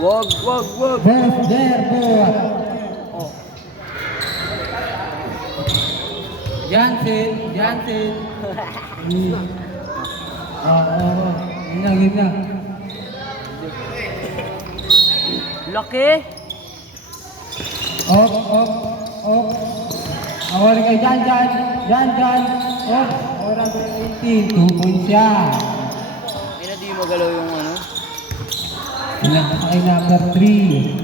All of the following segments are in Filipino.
Wag. There, boy. Oh. Jansen. Yun na. Laki. Op. Awal kay Jan. Op. Orang 18. 2 points siya. Ay na di magalaw yung ano. Pinasakay number 3.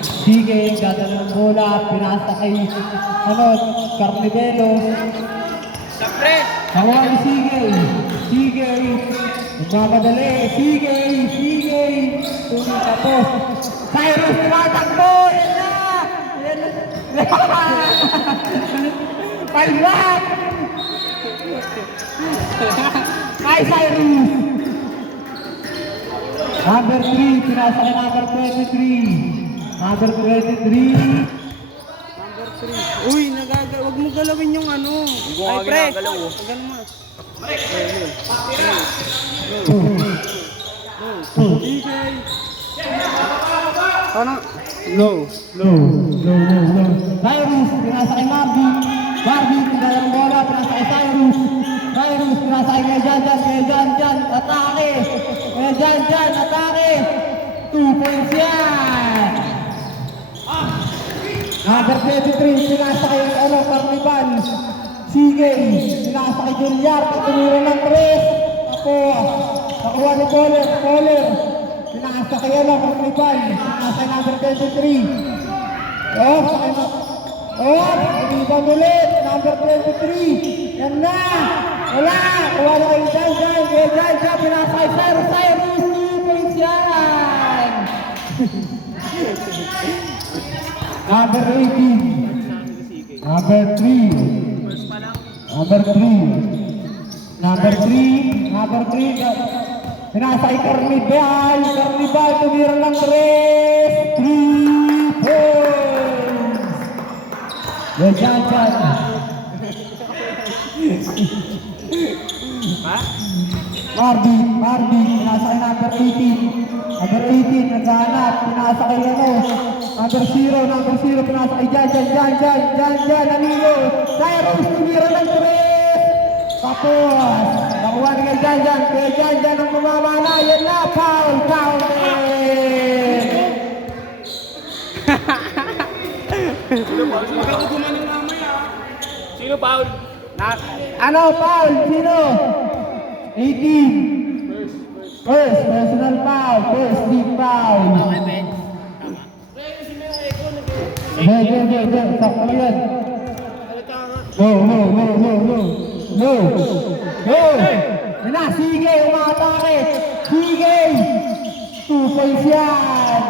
Sige, dadala ng bola. Pinasakay, Carnivelo. Siyempre. Hawali, Sige. Magmamadali. Sige. Tapos. Cyrus, tumatakbo. Yan na. Palmak. Kay Cyrus. Number 3, pinasakay number 23. Number 23. Uy, wag mo galawin yung ano. Hindi ko nga ginagalaw, oh. Ganun mo. Ano? No. Cyrus, pinasakay Marby. Pinasakay ng bola, pinasakay Cyrus, pinasakay kay Jan. Atake. Jan, atake. 2 points yan. Number 23, pinasakay Carnival. Sige, pinasakay Juliar, tumiro ng 3. Tapos, nakuha ni Coller. Pinasakay Carnival. Pinasakay number 23. Ibang ulit, number 23. Yan na. Wala. Kuha na kayo Jan. Pinasakay Cyrus. 2 points yan. Number 18. Number 3. Pinasakay Carnival, tumira ng 3 points. Jan. Marby, pinasakay number 18. Naghahanap, pinasakay number 0, pinasakay Jan, nanilo. Cyrus, tumira ng 3. Tapos, nakuha ni kay Jan, ang mamamana. Yan na, foul. Sino foul? Foul? Sino? 18. First, personal foul. First, team foul. Okay, Ben. Sakto yan. No. Yan na, sige, umatake. Sige. 2 points yan.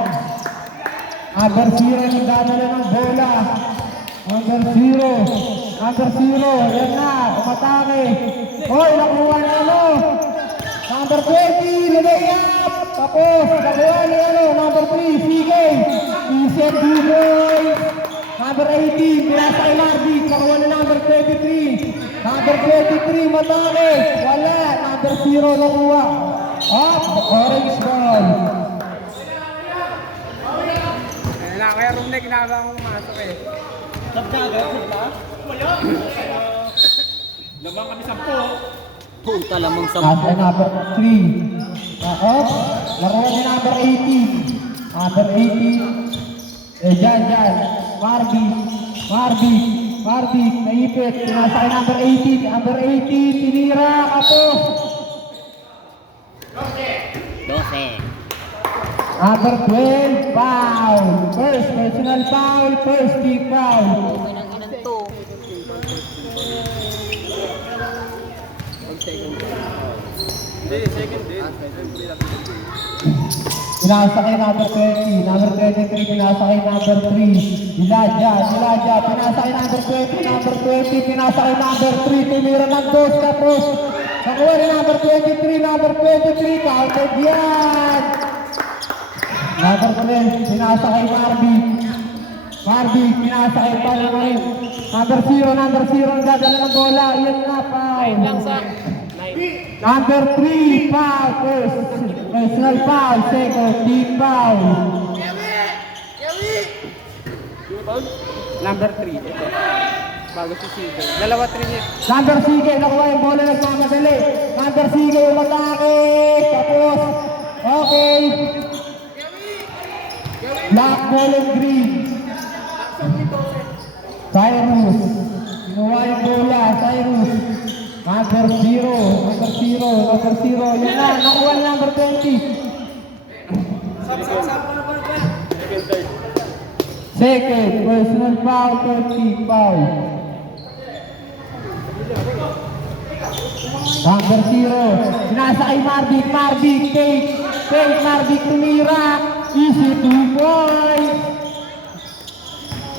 Number 0, nagdadala ng bola. Number 0, yan na, umatake. Hoy, nakuha na Number 20, lagay up. Tapos, nakuha ni number 3, sige. Isip 2 points. Number 18, pinasakay Marby. Nakuha na number 23. Number 23, matake. Wala. Number 0, nakuha. Orange ball. Kaya room na ginagawa mong masok eh. Labang kami 10. Puta lamang sa Nasa number 3. Nakuha ni number 18. Number 18. Jan. Marby, naipit. Pinasakay number 18. Number 18, tinira. Kapos. 12. Number 12, foul. First, personal foul. First, team foul. Okay nang inan to. Pinasakay number 20. Number 23, pinasakay number 3. Ilaja. Pinasakay number 20. Number 20, pinasakay number 3. Tumira ng 2. Tapos, nakuha ni number 23. Number 23, counted yan. Number 12, pinasakay Marby, pinasakay pa naman. Number 0, ang dadala ng bola. Yan na, foul. Number 3, foul. First. Personal foul, second team foul. Number 3. Ito. Bago si Sige. Dalawa 3 niya. Number sige, nakuha yung bola nagmamadali. Number sige, umatake. Tapos, okay. Black ball and green. Cyrus. Kinuha yung bola, Cyrus. Number 0, number 0, number 0. Yan na, nakuha yung number 20. Second, personal foul, 30 foul. Number 0, nasa kay Marvick, take, Marvick tumira, easy 2 points.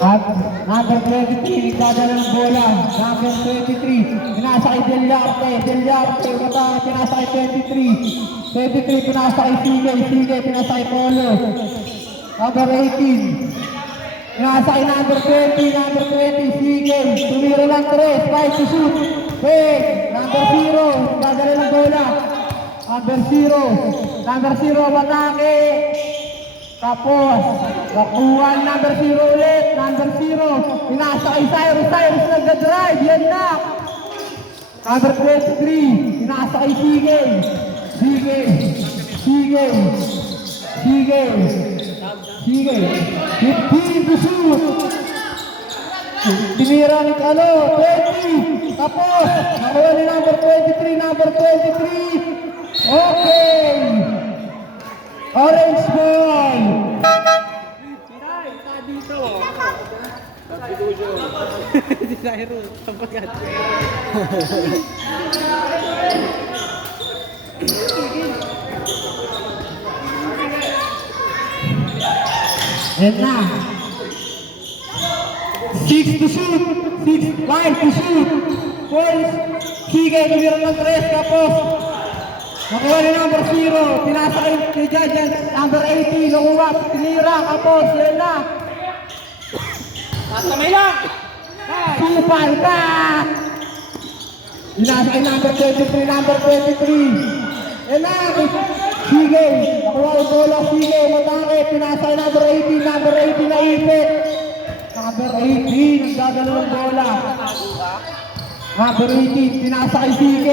At number 23, nagdadala ng bola, number 23, pinasa kay Deliarte, pinasa kay 23, pinasa kay Sige, pinasa kay Polo. Number 18, pinasa kay number 20, Sige, tumira ng 3, 5 to shoot. Wait, number 0, dadala ng bola. Number 0, matake. Tapos, nakuha ang number 0 ulit. Number 0, pinasa kay Cyrus nagda-drive. Yan na. Number 23, pinasa kay Sige. 15 to shoot. Tinira ni 20. Tapos, nakuha ni number 23. Okay. Orange ball. Dito. Si Cyrus. Sabagat. Yan na. 6 to shoot. 5 to shoot. Points. Sige, tumira ng 3. Tapos, nakuha ni number 0. Pinasa kay Jajan. Number 18. Nakuha. Tinira. Tapos, yan na. Nasa may lang. Supal ka. Pinasa kay number 23. Yan na. Sige. Nakuha yung bola. Sige. Matake. Pinasa kay number 18 na ipit. Number 18, nagdadala ng bola. Number 18, pinasa kay CK.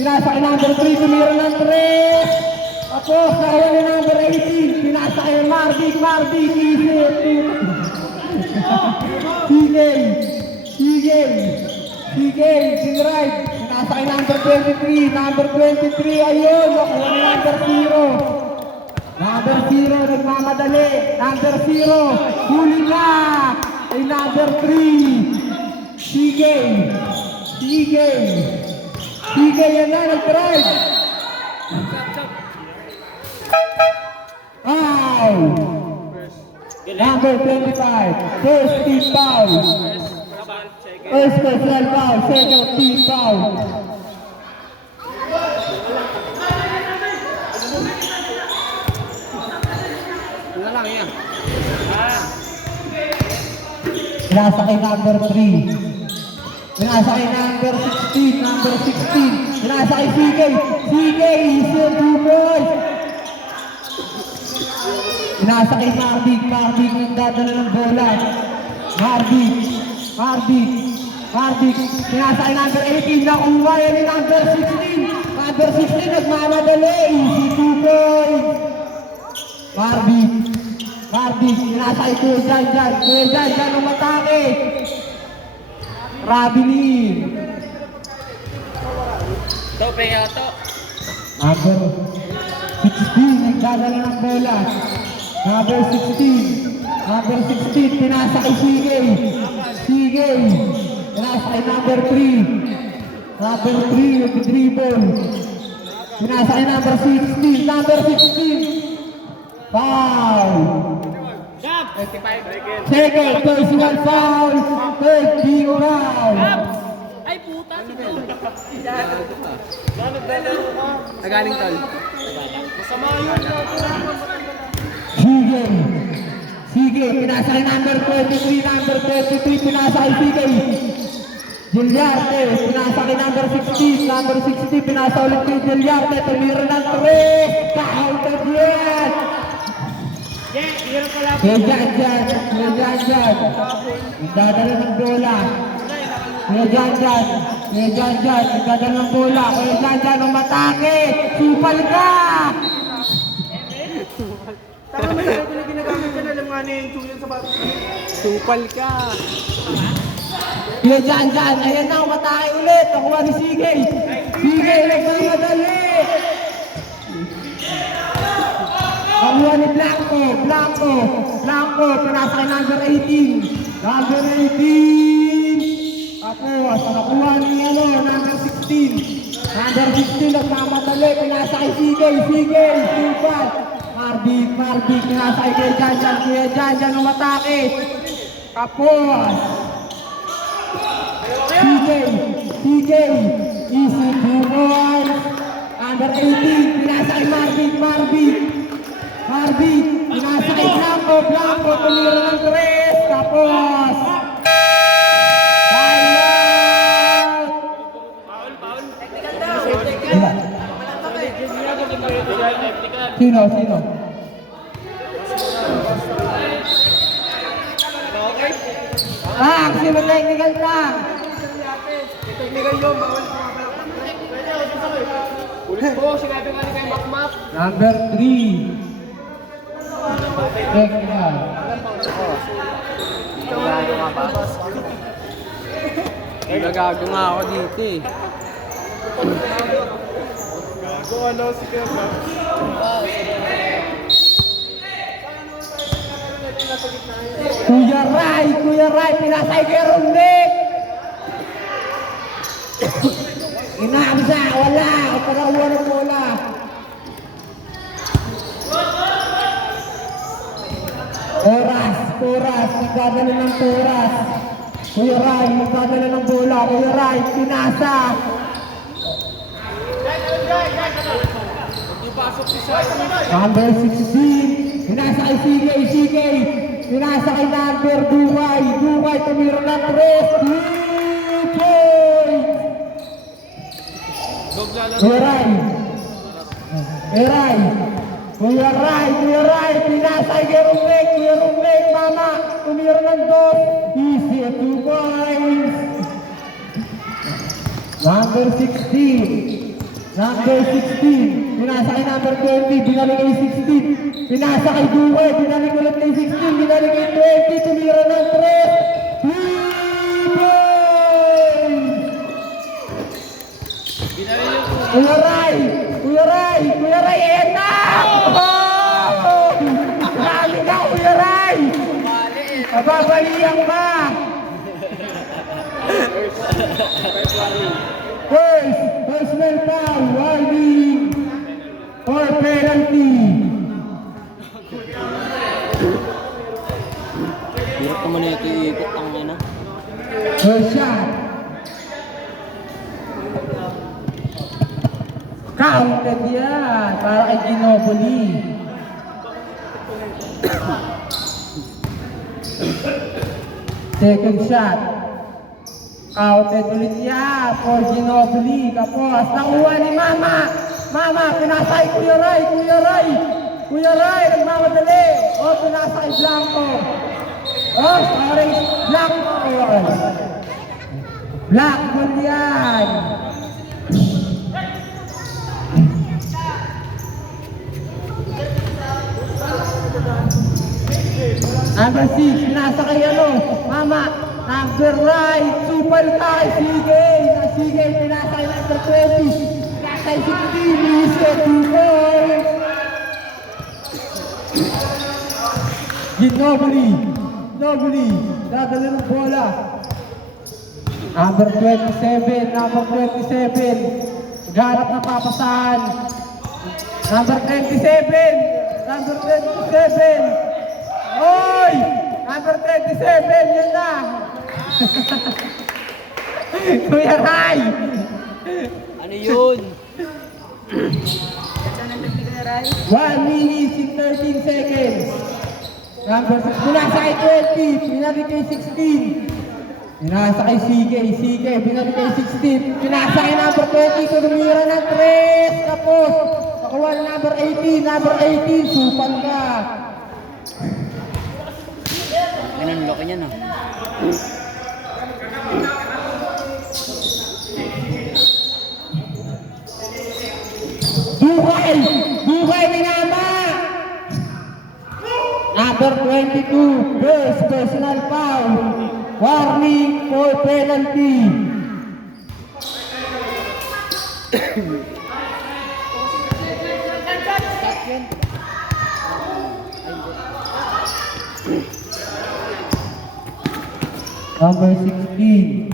Pinasa kay number 3, tumira ng 3. Tapos, nakuha ni number 18, pinasa kay Marvick, isip. CK, sinride. Pinasa kay number 23, ayun, nakuha ni number 0. Number 0, nagmamadali. Number 0, huli na. Ay number 3. Sige, yan na, nag-drive. Foul. Number 25, first team foul. First personal foul, second team foul. Lang yan. Pinasa kay number 3. Pinasa kay number 16. Pinasa kay CK, easy 2 points. Pinasa kay Marvick, nagdadala ng bola. Marvick, pinasa kay number 18, nakuha yan ni number 16. Number 16, nagmamadali, easy 2 points. Marvick, pinasa kay Kuya Jan, umatake. Rabinin. Ito, Peyo, ito. Number 16, nagdadala ng bola. Number 16, pinasa kay Sige. Pinasa kay number 3. Number 3, nag-dribble. Pinasa kay number 16. Foul. Second personal foul. Third team foul. Ay, puta. Nagaling tol. Sige, pinasa kay number 23, pinasa kay Sige. Gilyarte, pinasa kay number 16. Number 16, pinasa ulit kay Gilyarte. Tumira ng 3. Counted yan. Kuya Janjan. Idadala ng bola. Kuya Janjan. Idadala ng bola. Kuya Janjan, umatake. Supal ka. Tama mo na ito na ginagamit ka na. Alam nga na yung tuyan sa bato. Supal ka. Kuya Janjan, ayan na, umatake ulit. Nakuha ni Sigay. Sigay, nagmamadali. Nakuha ni Blanco, pinasa kay number 18. Number 18. Tapos, nakuha ni number 16. Number 16, nagmamadali, pinasa kay Sigay, Supal. Marvick, pinasa kay Kuya Janjan. Kuya Janjan, umatake. Tapos, CJ, easy boy. Under 18, pinasa kay Marvick, pinasa kay Blanco, tumira ng 3, tapos, timeout! Sino? Sino technical lang? Technical yun, bawal ulit po, sinabi nga ni kay Makmak. Number 3. Technical. Nagago nga ako dito eh. Gago ano si Kevin? Kuya Ray, pinasay kay Rumnik. Inaamsa, wala. Pagkakuha ng bola. Oras, nagdadala ng oras. Kuya Ray, nagdadala ng bola. Kuya Ray, pinasa. Number 16, pinasa kay Sigay. Pinasa kay number Duway, tumira ng 3. 2 points! Kuya Ray, pinasa kay Rumnik, mama, tumira ng 2. Easy, 2 points! Number 16, pinasa kay number 20, binalik kay 16, pinasa kay Duway, binalik ulit kay 16, binalik kay 20, tumira ng 3. 3 points! Kuya Ray, ayan na! Oh! Marami na, Kuya Ray! Mababaliang ka! Personal foul, warning, or penalty. Hirap naman na ito iikot ang ina. First shot. Counted yan, para kay Ginobili. Second shot. Counted ulit yan for Ginobili. Tapos, nakuha ni Mama. Pinasa kay Kuya Ray, nagmamadali. Pinasa kay Blanco. Sorry, Blackball yan. Number 6, pinasa kay Mama. Number right, supal ka kay Sigay, pinasa kay number 20. Pinasa kay 16, easy, 2 points. Ginobili, dadali ng bola. Number 27, Ganap na papasahan. Number 27. Oy! Number 27, yun na. Kuya Ray. Ano yun? 1 minute and 13 seconds. Number 6, pinasa kay 20, pinari kay 16. Pinasa kay CK, binalik kay 16, pinasa kay number 20, tumira ng 3, tapos, nakuha ng number 18, supan ka. Ganun, laki niya na. Bukay minama! Number 22, first personal foul. Warning for penalty. Number 16.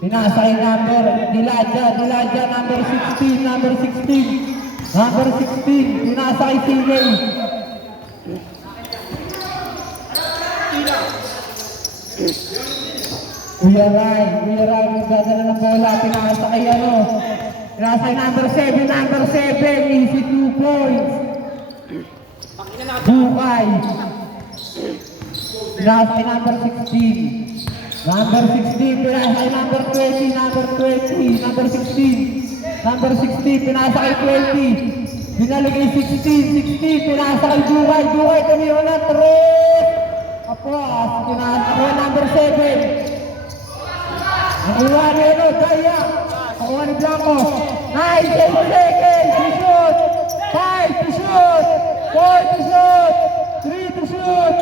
Pinasa kay number Diladja, number 16, Number 16, pinasa kay Tingay. Kuya Rai, magdadala ng bola, pinasa kay pinasa kay number 7, easy 2 points. Bukay. Pinasa kay number 16. Number 16, pinasa kay number 20, number 16, pinasa kay 20. Binalik kay 16, pinasa kay Bukay, tumira na 3. Apos, pinasa kay number 7. Nakuha ni Daya. Nakuha ni Blanco. 9 seconds to shoot. 5 to shoot. 4 to shoot. 3 to shoot.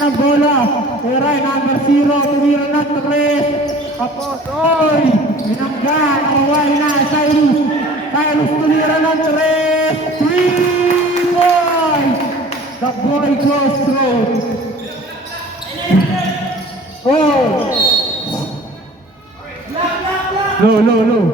Ang bola. Peray, number 0. Tumira na 3. Tapos, oy! Binangga. Nakuha na. Cyrus tumira na 3. 3 points. The boy goes through. Oh! Low.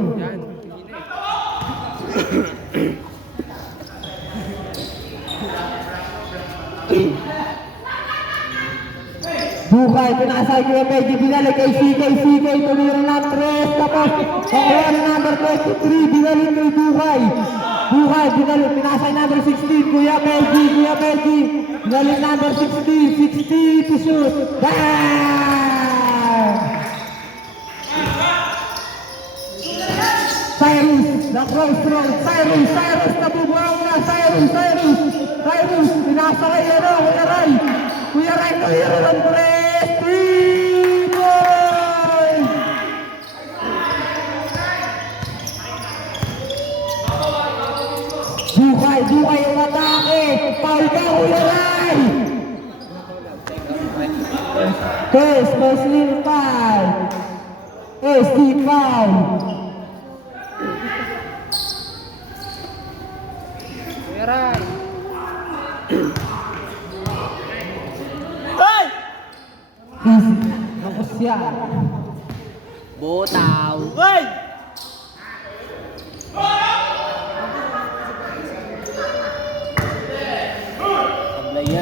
Bukay, pinasay ko yung medyo binalik kay CK, tumira na 3, tapos nakuha na number 23, binalik kay Bukay, binalik, pinasay number 16, Kuya Meji, binalik number 16 to shoot, bang! Cyrus, the crossroad, Cyrus, nabubuhaw na, Cyrus, pinasa kay Kuya Rai, tumira ng 3, 3 points! Bukay yung atake! Foul ka, Kuya Rai! Personal foul! SD foul! Kuya Rai. Tapos yan. Botaw. Hoy!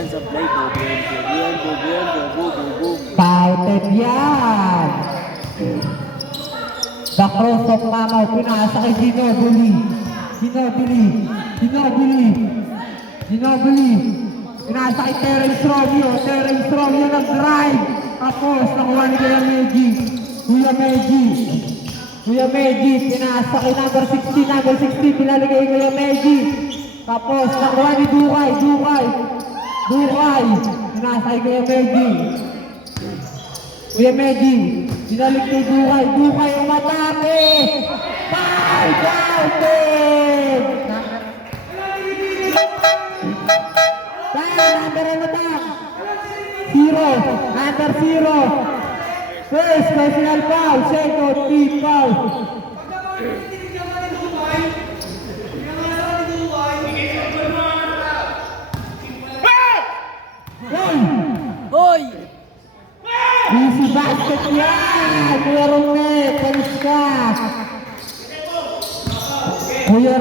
Sablay. Bobo. Pauted yan. The cross of Mamaw, pinasa kay Ginobili. Pinasa kay Terence Romeo nag-drive. Tapos, nakuha ni Kuya Meji, pinasa kay number 16, pinaligay Kuya Meji. Tapos, nakuha ni Dukay, pinasa kay Kuya Meji, binalik kay Dukay ang atake! Foul counted! Number ang attack! Number 0. First, personal foul. Second, team foul. Hoy! Easy basket yan! Kuya Romet, palis ka! Kuya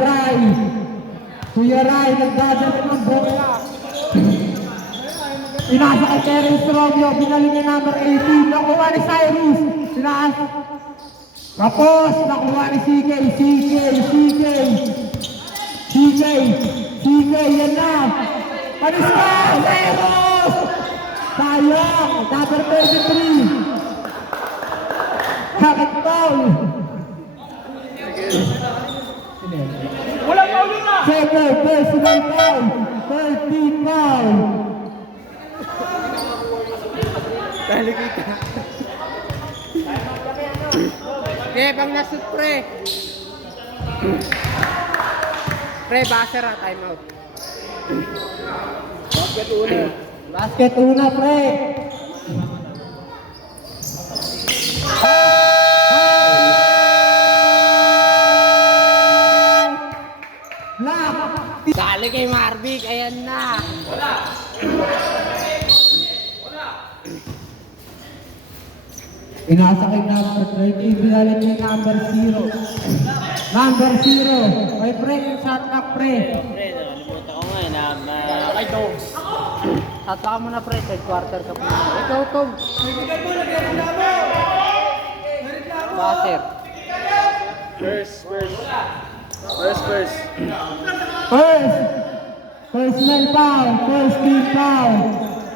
Rai, nagdadala ng bola. Pinasa kay Terence Romeo, binalik niya number 18, nakuha ni Cyrus, pinasa. Tapos, nakuha ni CK, yan na. Panis ka! Zeros! Sayang! Number 33! Bakit foul? Walang paulo na! Second personal foul! 13 foul! Dali kita. Okay, pang nasut pre. Pre, baser ha, time out. Basket una. Basket una, pre! Lock! Dali kay Marvic, ayan na. Inasa kay number 30, binalit ni number 0. Number 0. May pre, shot up pre. Pre, nalimutan ko nga eh na Kay Dogs. shot ka muna pre, third quarter ka muna. Ikaw, Tom. Baser. First. Personal foul. First team foul.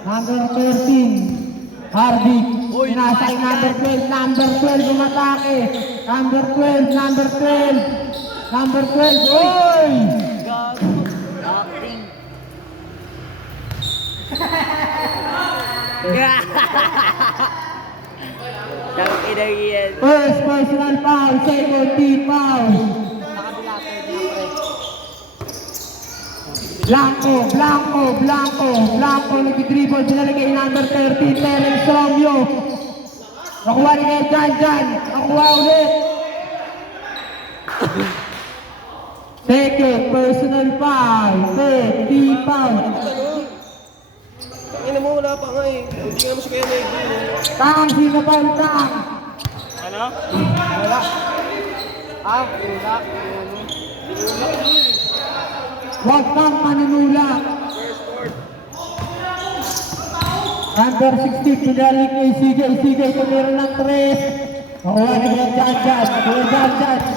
Number 13. Hardik. Inasa kay number 12. Number 12 umatake. Number 12. Number 12. Number 12. Oy! Gago. Acting. Tangina yan. First personal foul. Second team foul. Nakabila third na pre. Blanco, nag-dribble, binalagay number 13, Terence Romeo. Nakuha rin kay Jan, nakuha ulit. Second, personal foul, third, team foul. Tangina mo, wala pa nga eh. Hindi nga mo siya kaya may Tang, sino pa ang tang? Ano? Wala. Ah, wala. Huwag kang manunulak. Number 16, pinari kay CJ, tumira ng 3. Nakuha ni Jan.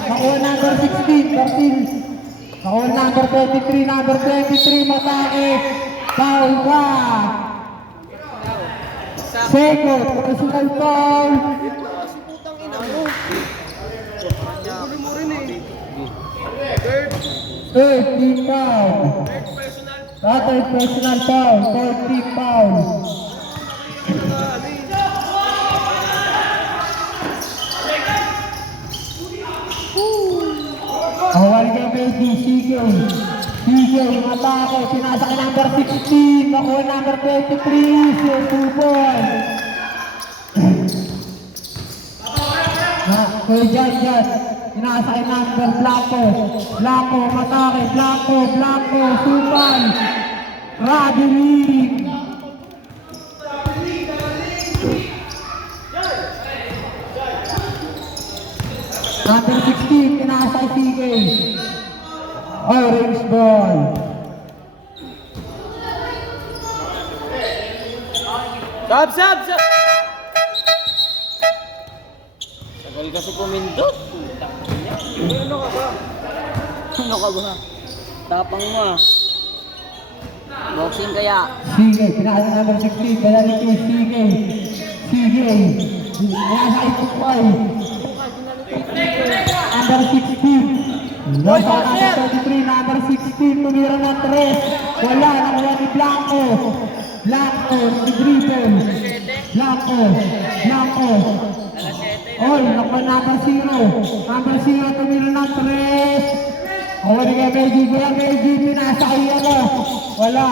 Nakuha number 16, 13. Nakuha number 23, matake. Foul ka. Second, personal foul. Putang ina mo. Huli mo rin eh. Third, team foul. Third personal foul, fourth team foul. Awal kay Messi, CJ, matake, pinasa kay number 16, nakuha number 23, si Tupon. Kay Jan, pinasa kay number Blanco, matake, Blanco, Supan, Radilin. Number 16, pinasa kay CJ. Orange ball. Sab! Tagal kasi pumindot. Putang ina. Ano ka ba? Ano ka ba? Tapang mo ah. Boxing kaya. CJ, pinasa number 16, pinalik kay CJ, pinasa kay Tukoy. Number 16. Nasa number 23, number 16, tumira ng 3. Wala, nakuha ni Blanco, dribble. Blanco. Oy, nakuha number 0. Number 0, tumira ng 3. Nakuha ni Meji, pinasa kay ano. Wala.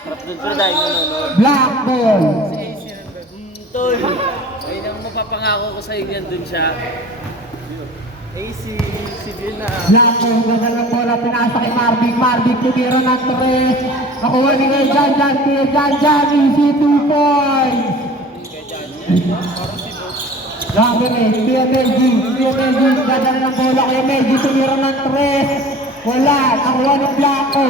Sarap dun sir dahil nanonood. Black ball. Tol. Ayun ang mapapangako ko sa'yo yan dun siya. Si Gina. Black ball, ganda ng bola, pinasa kay Marvic, tumira ng 3. Nakuha ni kay Jan, easy 2 points. Number 8, Pia Meji, ganda ng bola kay Meji, tumira ng 3. Wala, nakuha ni Blanco,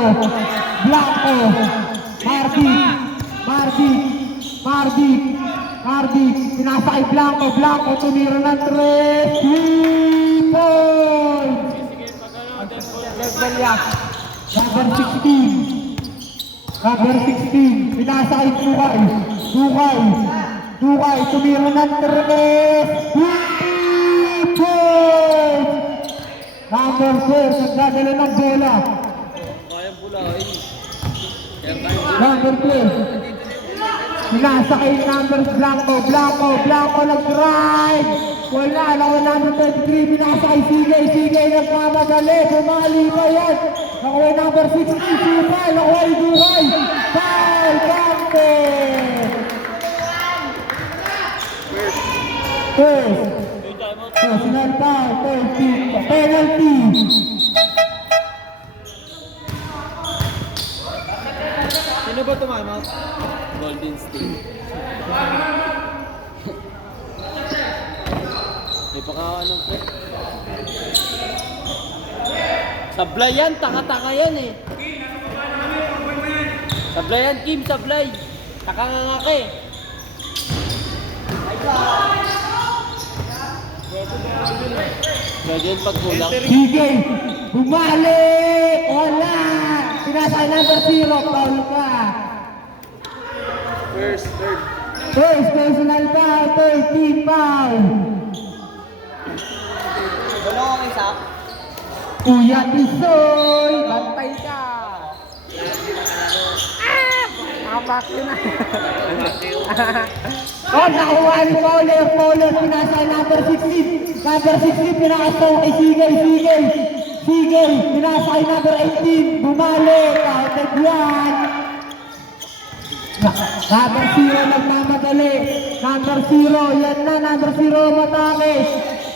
Marvic, pinasa kay Blanco, tumira ng 3. 3 points! Number 16, Number 16, pinasa kay Dukay. Dukay, tumira ng 3. Number 4, nagdadala ng bola. Kayang bulain. Number 2, pinasa kay number Blanco, nag-drive. Wala, number 23, pinasa kay Sigay, nagmamadali, bumali pa yan. Nakuha number 16, Supay, nakuha yung Dukay. Foul, Bante! First, personal foul, penalty. Sino ba tumama? Golden State. May baka anong pre? Sablay yan, taka-taka yan eh. Sablay yan, Kim, sablay. Taka-ngangak eh. Pwede yun pag kulang. Sigay, bumalik! Wala! Pinasa kay number 0, foul ka. First, third. First, personal foul, 13 foul. Wala ko isa. Kuya Tisoy, bantay ka. Apak yun na. Oh, nakuha ni Fowler, pinasa kay number 16. Number 16, pinasa kay Sigay, pinasa kay number 18. Bumalik, counted yan. Number 0 nagmamadali. Number 0, yan na, number 0 matake.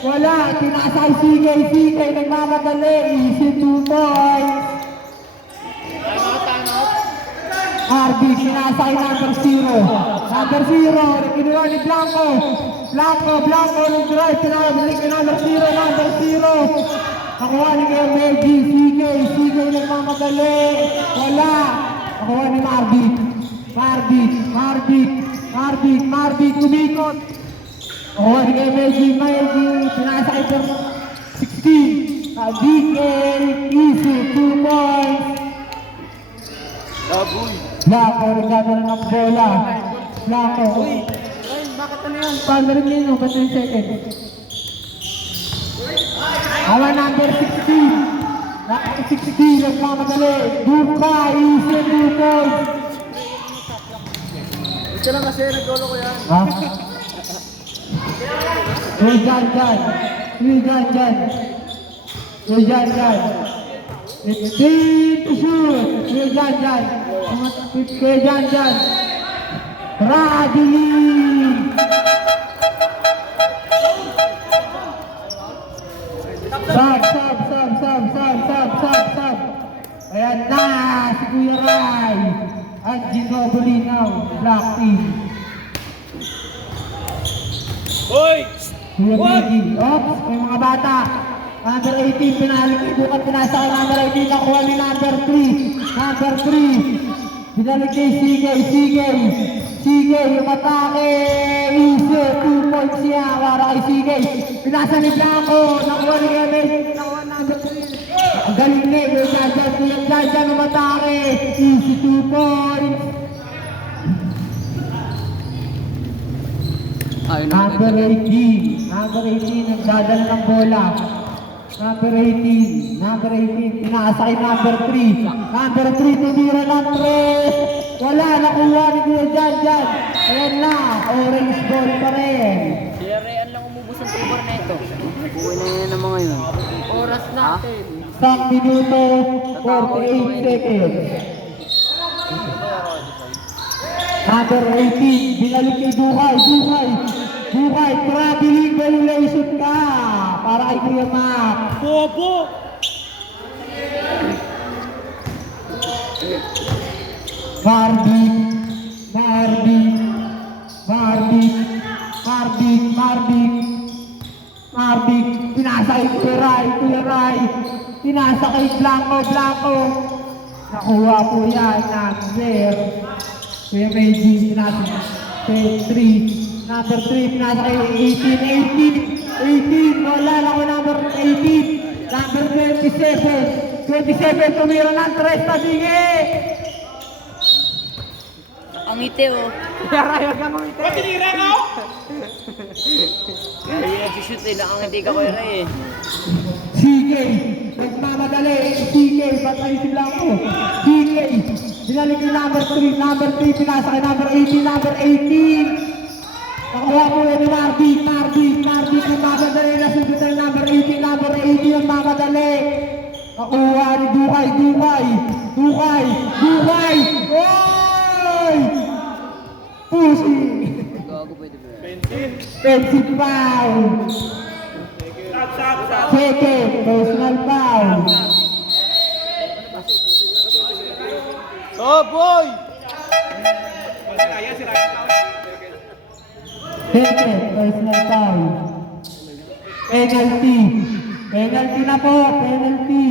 Wala, pinasa kay Sigay, nagmamadali. Easy 2 points. Harvey, pinasa kay number 0. Number 0, kinuha ni Blanco, nag-drive, pinabalik kay number 0. Nakuha ni kay Reggie, Sigay nagmamadali. Wala, nakuha ni Marvick, tumikot. Nakuha ni kay Reggie, pinasa kay 16. DK, easy, 2 points. Baboy. Blanco, nagdadala ng bola. Blanco. Ay, bakit ano yan? Paano rin yun? Ba't yung second? Awa number 16. Number 16, nagmamadali. Dukay, easy 2 points. Ito lang kasi, nag-golo ko yan. Ha? Uy, dyan. 15 to shoot. Uy, dyan. Radley. Sub. Ayan na, si Kuya Rai. At Ginobili ng Black Team. Hoy! Kuya Miggy. Oops, may mga bata. Number 18, pinalikibukan, pinasa kay number 18, nakuha ni number 3. Binalik kay Sigay, yung atake. Easy, 2 points siya, para kay Sigay. Pinasa ni Blanco, nakuha ni Kevin, nakuha number 3. Ang galing ni, yung dyan, yung atake. Easy, 2 points. Number 18, nagdadala ng bola. Number 18, pinasa kay number 3. Number 3, tumira ng 3. Wala, nakuha ni Kuya Jan. Ayan na, orange ball pa rin. Si Rean lang umubos ang cover na ito. Buhay na yan ang mga yun. Oras natin. 1 minuto, 48 seconds. Number 18, binalik kay Dukay, traveling violation ka para kay Kuya Mac. Bobo! Marvick, pinasa kay Kuya Rai, pinasa kay Blanco. Nakuha po yan, number. Kuya Meiji, pinasa kay 3. Number 3, pinasa kay 18. Wala lang ko number 18. Number 27, tumira ng 3 na sige. Nakangiti oh. Yara, huwag kang ngumiti. Ba't tinira ko? Hindi nagsushoot eh. Nakangiti ka Kuya Ray eh. CK, nagmamadali. CK, patay lang ko. CK, binalik yung number 3. Number 3, pinasa kay number 18. Number 18. Nakuha po yun ni Mardi. Mardi, nagmamadali. Nasunod na yung number 18. Number 18 ang mamadali. Nakuha ni Dukay. Oy! Pusi! Gago pwede ba? Pensive foul. Second, personal foul. Oh, boy! Second, personal foul. Penalty. Penalty na po, penalty.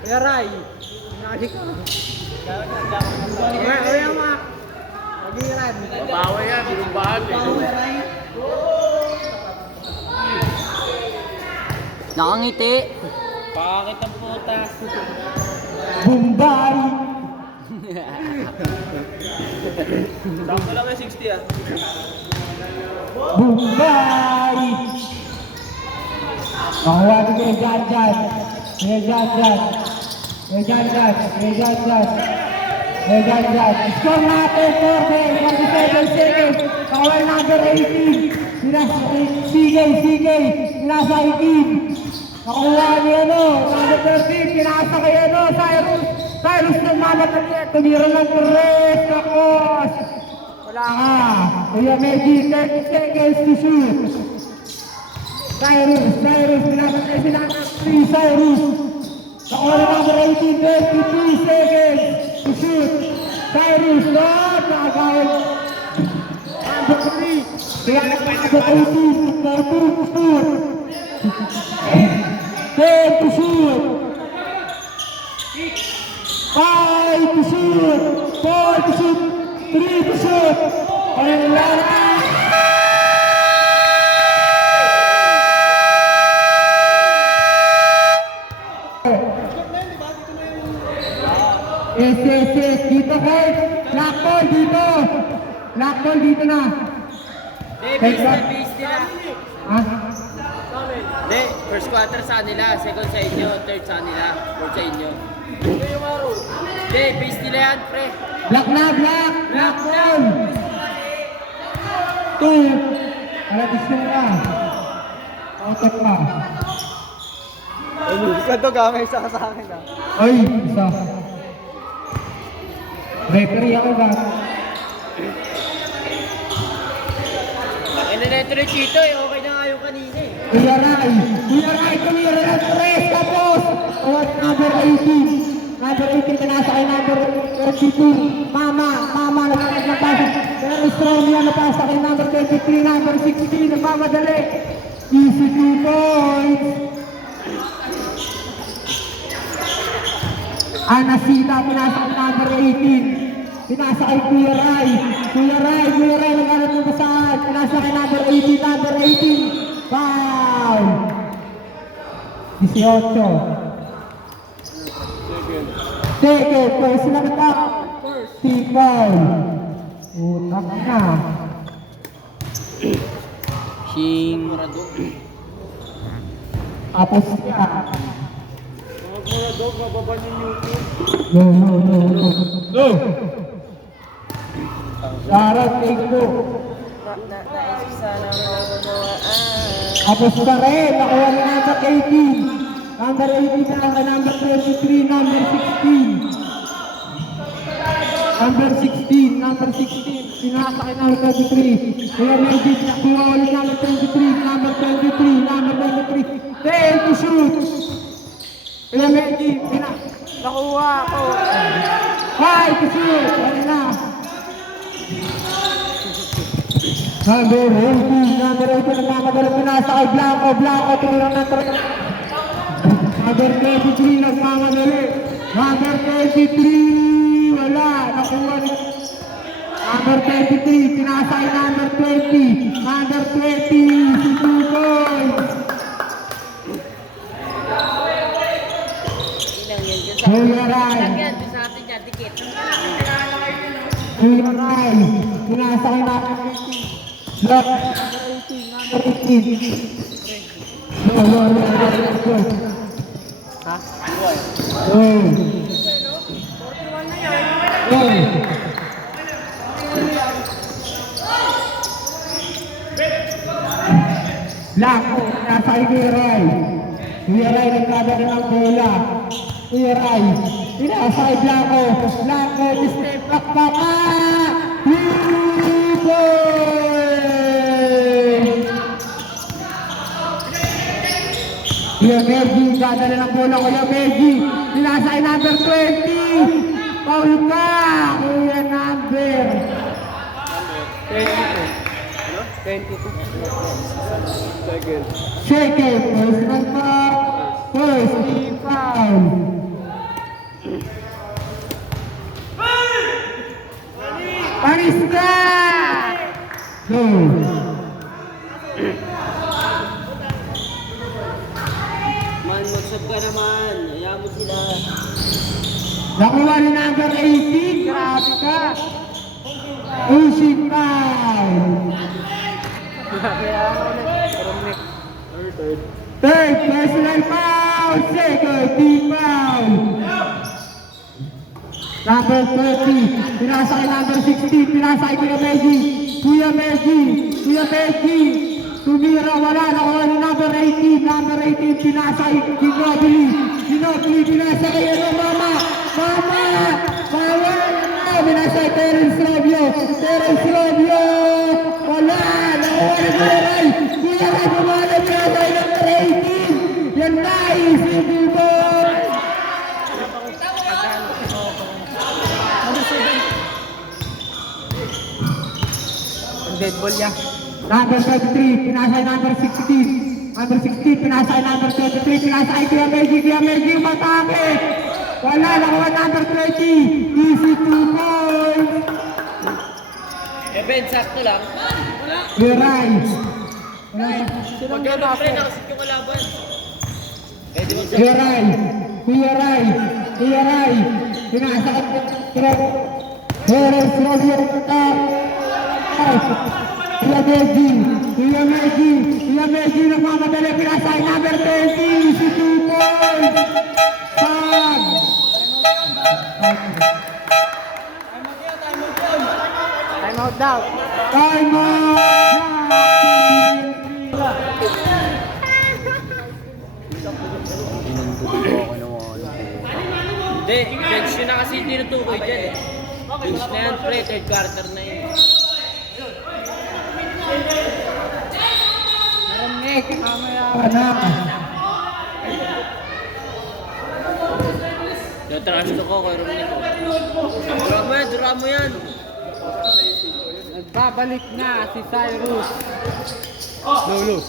Kuya Ray, pinali ka. Kuya Mac. Magiran. Babawa yan, binubahan eh. Nakangiti. Bakit ang puta? Bombay. Sakto lang yung 60 ah. Bombay. Nakuha ni Kuya Janjan. Score natin, 47 seconds. Nakuha yung number 18. CK. Pinasa 18. Nakuha ni number 13. Pinasa kay Cyrus ng mamatagyan. Tumira ng press. Tapos. Wala ka. Kuya Meji, 30 seconds to shoot. Cyrus, pinapatay si number 3, Cyrus. Nakuha na number 18, 33 seconds to shoot. Cyrus, nakagawin. Number 3, kaya number 18, number 2 to shoot. 10 to shoot. 5 to shoot. 4 to shoot. 3 to shoot. And yes, dito guys. Black ball dito na. Base nila. Ha? Hindi, first quarter sa nila, second sa inyo, third sa nila, fourth sa inyo. Hindi, base nila yan, pre. Black ball. 2. Alabis na. Autot pa. Isa to gamay, isa ka sa akin ah. Ay, isa. Referee ako ba? Ito na Chito eh, okay na nga yung kanina eh. Kuya Ray, tumira ng 3 tapos. Awat number 18. Number 18 pinasa kay number 32. Mama, nagkakad ng pasok. Pero strong yan napasa kay number 23, number 16. Nagmamadali. Easy 2 points. Anasita, pinasa kay number 18. Pinasa kay Kuya Ray, nagkaroon ng basahan. Pinasa kay number 18. Foul. 18. Second, first lang ito. Foul. Utak na. Shing Maradog. Tapos ka. Maradog, mababa niyo YouTube. No. Sarap, take two. Naisip sana ako Tapos pa rin, nakuha ni number 18. Number 18 na ang number 23, number 16. Number 16, pinasa kay number 23. Kaya Magic, nakuha ulit number 23, number 23. 10 to shoot. Kaya Magic, nakuha ako. 5 to shoot. Wala na. Number 18, nagmamagalo pinasa kay Blanco, tumira ng 3. Number 23, nagmamadali. Number 23, wala. Nakuha ni number 23, pinasa kay number 20. Number 20, si Tukoy. Ilang yan dyan sa Kuya Ray. Ilang yan dyan sa atin dyan, dikit. Kuya Rai, pinasakay number 18. Lock. 18. No. Ha? Lako, nasa kay Kuya Rai. Kuya Rai, nagkabari ng bola. Kuya Rai, pinasa kay Blanco. Blanco, step back pa ka! Kuya Meji, dadala ng bola. Kuya Meji, pinasa kay number 20. Paul ka, Kuya number 22. second, personal foul, first team foul. Panis ka! Go! Man, magsab ka naman. Hayaan mo sila. Nakuha ni number 18, grabe ka! Using foul! Third, personal foul, second team foul. Number 30, pinasa kay number 16, pinasa kay Kuya Meji, tumira, wala, nakuha ni number 18, pinasa kay Ginobili, pinasa kay Mama, pinasa kay Terence Robio, wala, nakuha ni Kuya Rai, bumala, pinasa kay number 18, yan na, easy ball. Ang dead ball niya. Number 23, pinasa kay number 16. Number 16, pinasa kay number 23, pinasa kay Kuya Meji, matake. Wala, nakuha number 20. Easy 2 points. Ben, sakto lang. Kuya Rai. Pag gano'n, pre, nakasit yung kalaban. Pwede magsab. Kuya Rai. Pinasa kay Terence Robio. Kuya Meji, nagmamadali, pinasa kay number 20. Easy 2 points. Tag. Time out daw. Time out! Hindi, bench yun na kasi hindi natukoy dyan eh. Bench na yan, pre, third quarter na yun. Narinig, mamaya. Yung trash to ko, kay Romney ko. Dura mo yan. Nagbabalik na si Cyrus. Low.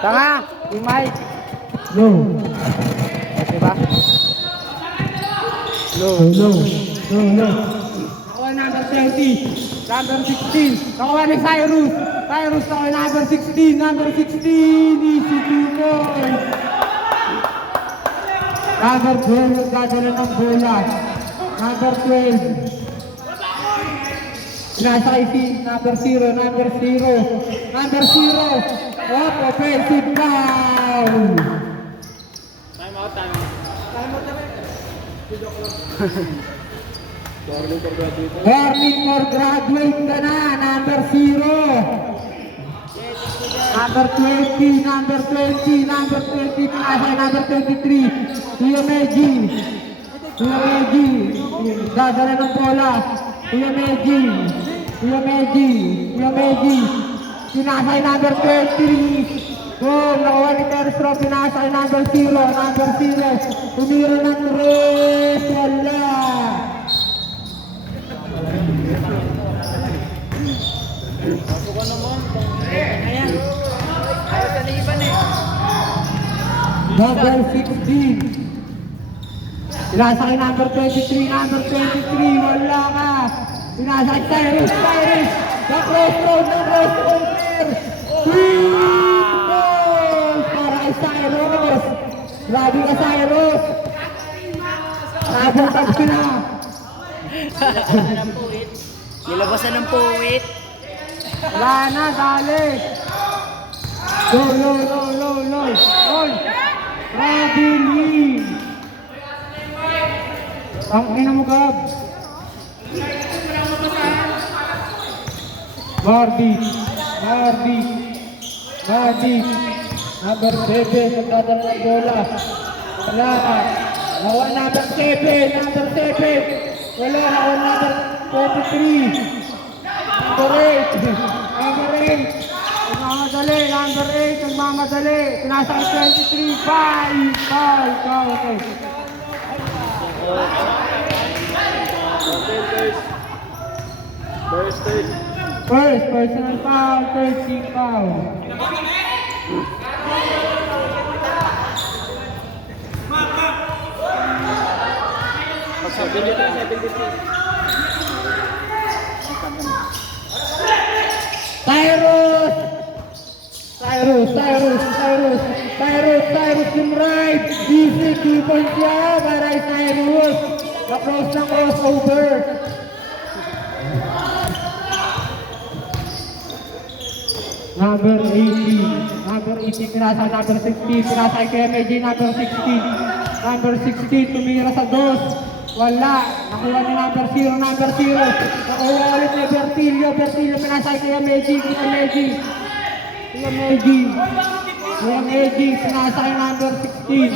Tanga, yung mic. Diba? Low. Nakuha number 20, number 16, nakuha ni Cyrus, nakuha number 16, easy 2 points. Number 12, nagdadala ng bola, number 12. Nasa kay number 0, offensive foul. Time out. Warning for graduate ka na, number 0. Number 20, pinasa number 23. Kuya Meji, dadala ng bola. Kuya Meji, pinasa number 23. Goal, nakuha ni Terence Robio, pinasa number 0. Tumira ng 3, wala. Pasok ka naman. Ayan. Ayaw ka na iban eh. Number 16. Pinasa kay number 23, wala ka. Pinasa kay Cyrus. Cyrus. The crossroad. Three goals para kay Cyrus. Grabe ka, Cyrus. Sabot ang sila. Nilabasan ng puwit. Nilabasan ng puwit. Wala na, dali. Low. Rabilin. Ang ina mo, Gab. Mardi. Number 7, nagdadala ng bola. Wala. Nawa number 7. Wala, nawa number 23. Number 8. Nagmamadali. Pinasa kay 23. Foul. Okay. First, personal foul, third team foul. Cyrus yung right. Easy, 2 points siya para kay Cyrus. Na-cross ng crossover. Number 18 pinasa number 16, pinasa kay MJ number 16. Number 16 tumira sa dos. Wala, nakuha ni number 0. Nakuha ulit ni Bertilio pinasa kay MJ. Pinasa kay number 16.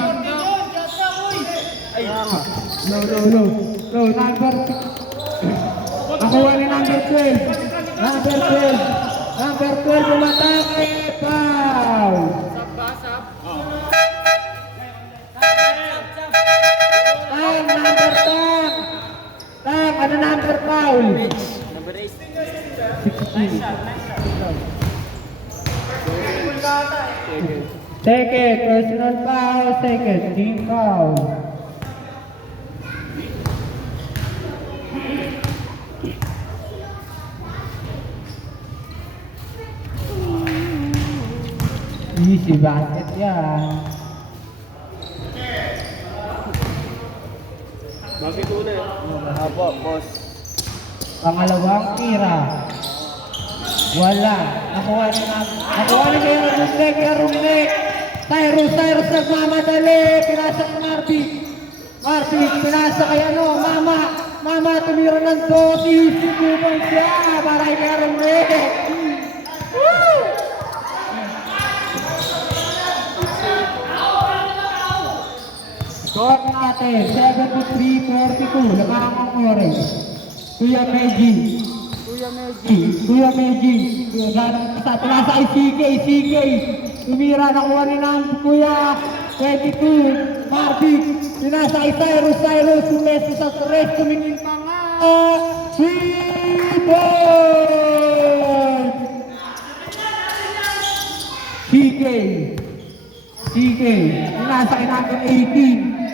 Low, number 6. Nakuha ni number 12. Number 12 umatake, foul. Ano number foul? Number 8. 16. Second, personal foul, second, team foul. Easy basket yan. Bakit ulit? Apo, boss. Pangalawang tira. Wala. Nakuha ni kaya Rumnek. Cyrus nagmamadali. Pinasa kay Marty. Pinasa kay Mama, tumira ng 2. Easy 2 points siya. Para kay Rumnek. Woo! Score natin, 73-42, lakas ang orange. Kuya Meji. Pinasa kay CK. Tumira, nakuha ni Kuya, 22, Marty. Pinasa kay Cyrus, sumeso sa stress, tumingin pa nga. 3 points! CK, pinasa kay number 18.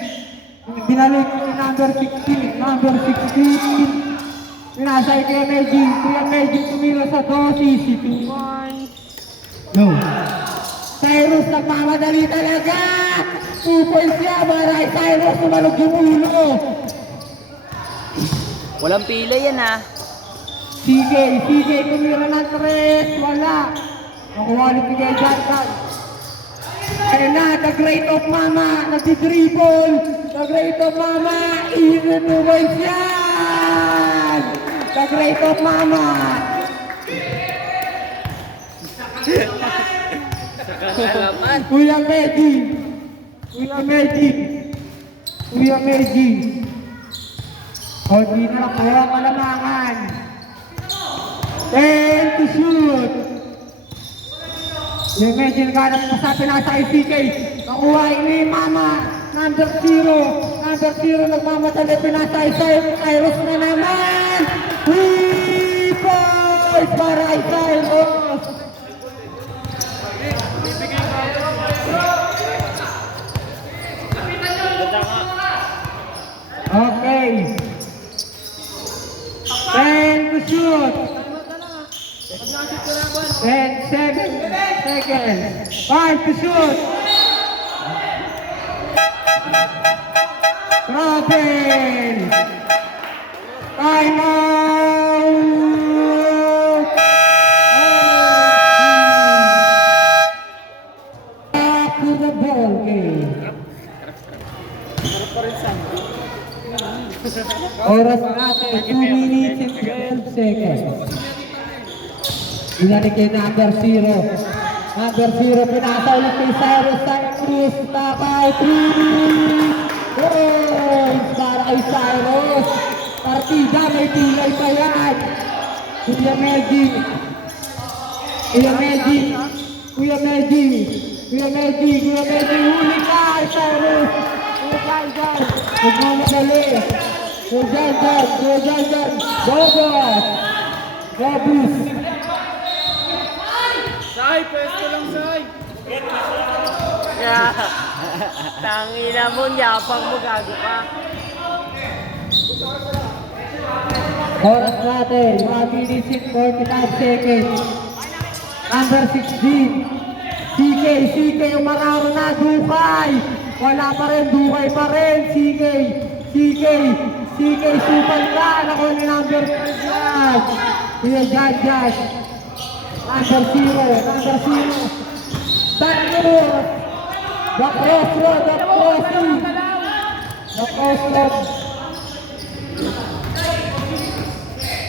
Binalik kay number 16. Pinasa kay Kuya Meji tumira sa 2. Si 2-1. No. Cyrus nagmamadali talaga. 2 points siya para kay Cyrus, tumalog yung ulo. Walang pila yan ha. CK tumira ng 3. Wala. Nakuha ulit ni Kuya Jarkan. Ayun na, the great of Mama, nagdi-dribble. The great of Mama, i-renuwal yan. The great of Mama. Kuya Meji. O, di na nakuha ang malamangan. 10 to shoot. Yung medyo naghanap mo sa pinasa kay CK. Nakuha ni Mama. Number 0. Nagmamatali pinasa kay Cyrus na naman. 3 points para kay Cyrus. Okay. 10 seconds. 5 to shoot. Robin. Time out. Back to the ball game. Oras natin, 2 minutes and 12 seconds. Binalik kay number 0. Number 0, pinasa ulit kay Cyrus. Cyrus, tapay, 3. Points para kay Cyrus. Partida, may pilay pa yan. Kuya Medji. Kuya Medji. Kuya Medji. Kuya Medji. Kuya Medji. Huli ka kay Cyrus. Kuya Jaldan. Huwag mo madali. Kuya Jaldan. Kuya Jaldan. Bobos. Bobos. Sai, pwesto lang, Sai. Tangina mo, yapang mo, gago ka. Oras natin, 1 minutes and 45 seconds. Number 16. CK umararo na, Dukay. Wala pa rin, Dukay pa rin. CK, supal ka. Ako ni number 12 yan. Kuya Jajaj. Number 0. Tanur. The crossroad.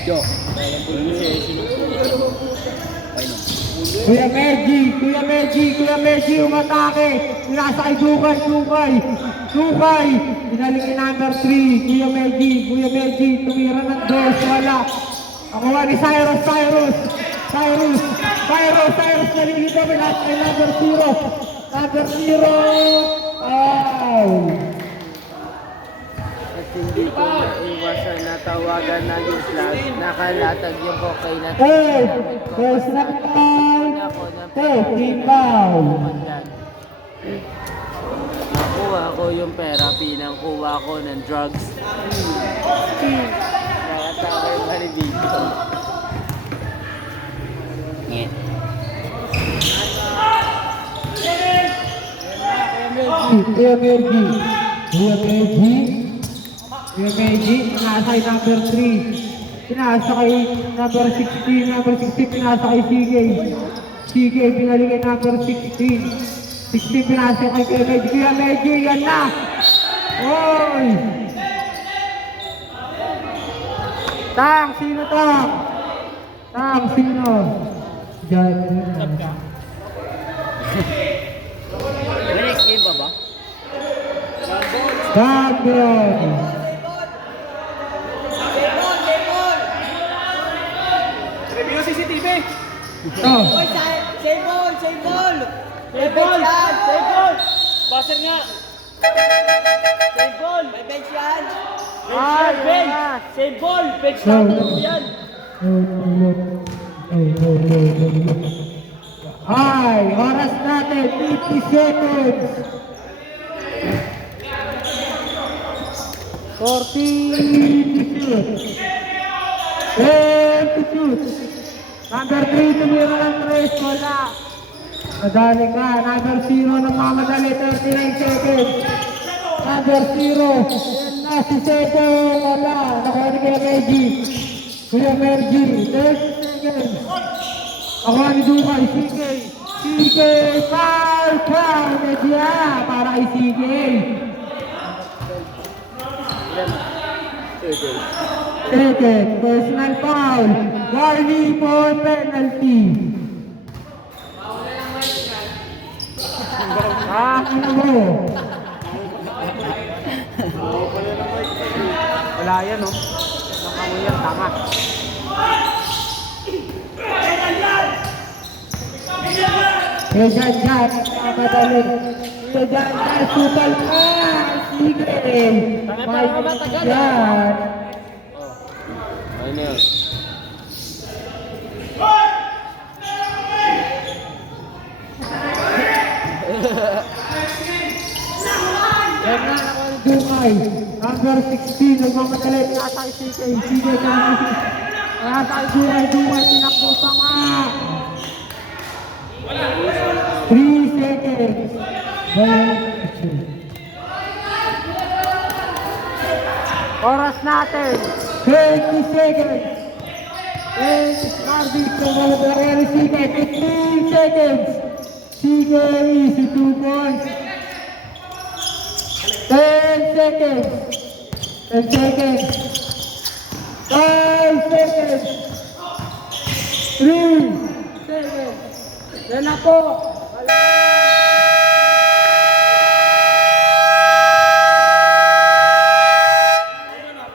Jo, kaya po yung sinunod. Kuya Medji, umatake. Nasa kay Dukay. Pinalik ni number 3. Kuya Medji, tumira ng dos, wala. Ako ni Cyrus, naligid kami nasa kay number 0. At hindi ko maiwasan na tawagan na yung flag. Nakalatag yung kokay na Hey, first na foul. Hey, team foul. Nakuha ko yung pera, pinangkuha ko ng drugs. Nakataka yung halibito. Kuya Medji, pinasa kay number 3. Pinasa kay number 16. Pinasa kay CK, pinalik kay number 16. 16 pinasa kay Kuya Medji. Yan na. Oy! Sino? Diyan. May next game pa ba? Champion! Review CCTV. Oh, Save ball! Save ball! Passer nga! Save ball! May bench yan! Bench! Save ball! Bench yan! Ay, oras natin, 50 seconds. 40 to shoot. 10 to shoot. Number 3, tumira ng 3, wala. Madali ka. Number 0, nagmamadali, 39 seconds. Number 0, yan na si Seto, wala. Nakuha ni Kuya Medji. 30 seconds. Ako ni Dukay, CK, foul, Medya, para kay CK. Second, personal foul, warning for penalty. Ano mo? Wala yan, no? Nakamuyan, tanga. Dyan, kamadali. Dyan, supal ka. Sige. May dyan. Ayun na yun. Yan na ako ni Dukay. Number 16, nagmamadali. Nasa kay CK. Nasa kay Dukay. Tinakbo pa nga. seconds. Oras natin. 20 seconds. And Marvis from Malabarena Sige, 15 seconds. Sige easy 2 points. 10 seconds. 10 seconds. 5 seconds. 3 seconds. Yan na po. Wala.